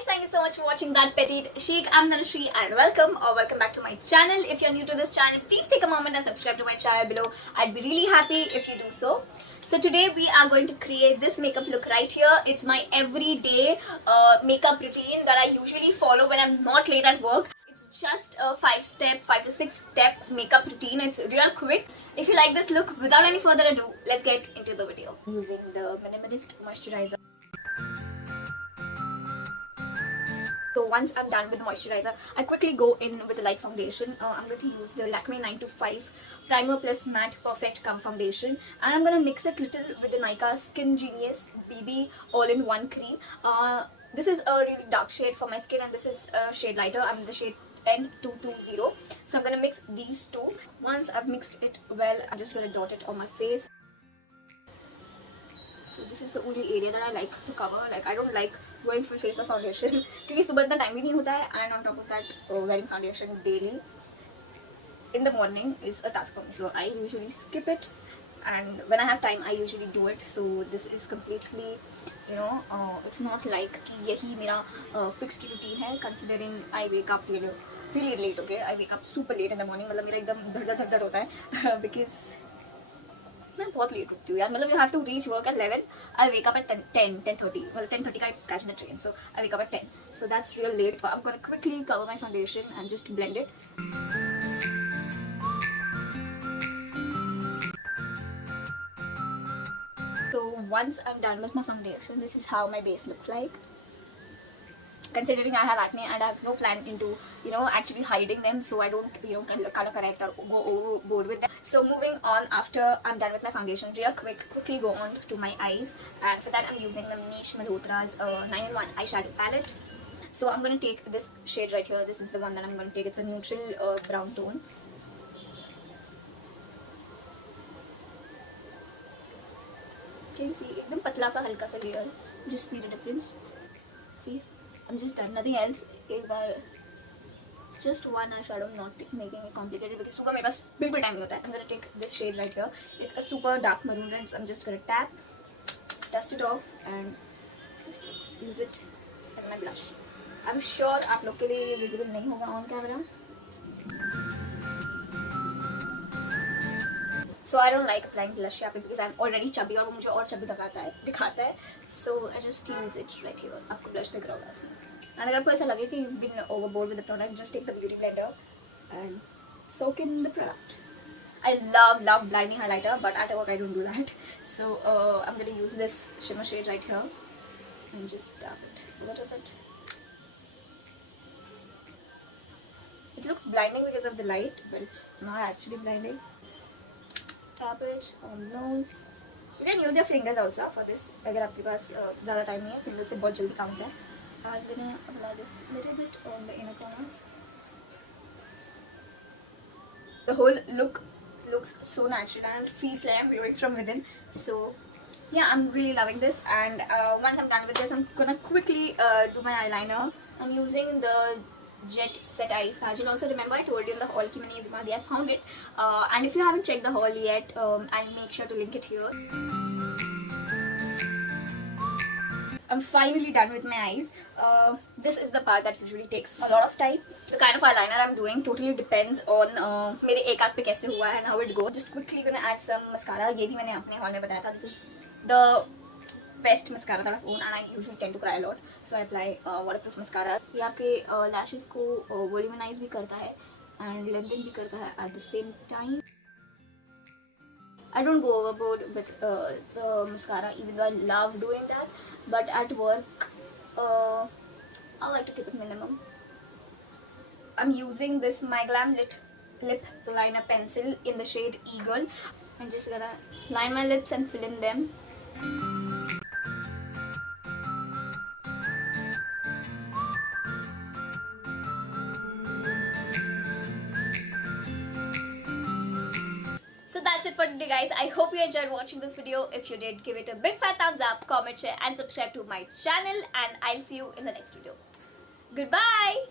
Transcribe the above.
guys, thank you so much for watching That Petite Chic. I'm Dhanashree and welcome back to my channel. If you're new to this channel, please take a moment and subscribe to my channel below. I'd be really happy if you do so. So today we are going to create this makeup look right here. It's my everyday makeup routine that I usually follow when I'm not late at work. It's just a 5 to 6 step makeup routine. It's real quick. If you like this look, without any further ado, let's get into the video. Using the Minimalist Moisturizer. So once I'm done with the moisturizer, I quickly go in with the light foundation. I'm going to use the Lakme 925 Primer Plus Matte Perfect Cum Foundation, and I'm going to mix it little with the Nykaa Skin Genius BB All-in-One Cream. This is a really dark shade for my skin, and this is a shade lighter. I'm in the shade N220. So I'm going to mix these two. Once I've mixed it well, I'm just going to dot it on my face. So this is the only area that I like to cover. Like, I don't like going full face of foundation because सुबह इतना time भी नहीं होता है, and on top of that, wearing foundation daily in the morning is a task for me. So I usually skip it, and when I have time, I usually do it. So this is completely, it's not like कि यही मेरा fixed routine है. Considering I wake up really late, okay? I wake up super late in the morning. मतलब मेरा एकदम धड़ होता है because मैं बहुत लेट उठती हूँ यार. मतलब you have to reach work at 11. I wake up at 10:30. Well, 10:30 I catch the train, so I wake up at 10. So that's real late. But I'm gonna quickly cover my foundation and just blend it. So once I'm done with my foundation, this is how my base looks like. Considering I have acne and I have no plan into actually hiding them, so I don't color correct or go overboard with them. So moving on, after I'm done with my foundation, real quickly go on to my eyes, and for that I'm using the Niche Malhotra's 9-in-1 eyeshadow palette. So I'm going to take this shade right here. This is the one that I'm going to take. It's a neutral brown tone. Can you see? एकदम पतला सा हल्का सा layer. Just see the difference. See? I'm just done, nothing else. एक बार just one eyeshadow, not making it complicated because सुबह मेरे पास बिल्कुल time नहीं होता है. I'm gonna take this shade right here. It's a super dark maroon red. So I'm just gonna tap, dust it off, and use it as my blush. I'm sure आप लोग के लिए visible नहीं होगा on camera. So I don't like applying blush यहाँ पे because I'm already chubby और वो मुझे और chubby दिखाता है. So I just use it right here. आपको blush दिख रहा होगा इसमें. And अगर आपको ऐसा लगे कि you've been overboard with the product, just take the beauty blender and soak in the product. I love blinding highlighter, but at work I don't do that. So I'm gonna use this shimmer shade right here and just dab it a little bit. It looks blinding because of the light, but it's not actually blinding. Tap it on the nose. You can use your fingers also for this. अगर आपके पास ज़्यादा time नहीं है, fingers से बहुत जल्दी काम होता है. I'm gonna apply this little bit on the inner corners. The whole look looks so natural and it feels like I'm glowing from within. So yeah, I'm really loving this. And once I'm done with this, I'm gonna quickly do my eyeliner. I'm using the Jet Set Eyes Kajal. Also, remember I told you in the haul कि मैंने ये बना दिया. I found it, and if you haven't checked the haul yet, I'll make sure to link it here. I'm finally done with my eyes. This is the part that usually takes a lot of time. The kind of eyeliner I'm doing totally depends on मेरे एक आँख पे कैसे हुआ है and how it goes. Just quickly gonna add some mascara. ये भी मैंने अपने haul में बताया था. This is the best mascara that I've owned, and I usually tend to cry a lot, so I apply waterproof mascara. ये आपके lashes को voluminize भी करता है and lengthen भी करता है at the same time. I don't go overboard with the mascara, even though I love doing that, but at work I like to keep it minimum. I'm using this My Glam lip liner pencil in the shade Eagle. I'm just gonna line my lips and fill in them. So that's it for today, guys. I hope you enjoyed watching this video. If you did, give it a big fat thumbs up, comment, share and subscribe to my channel, and I'll see you in the next video. Goodbye.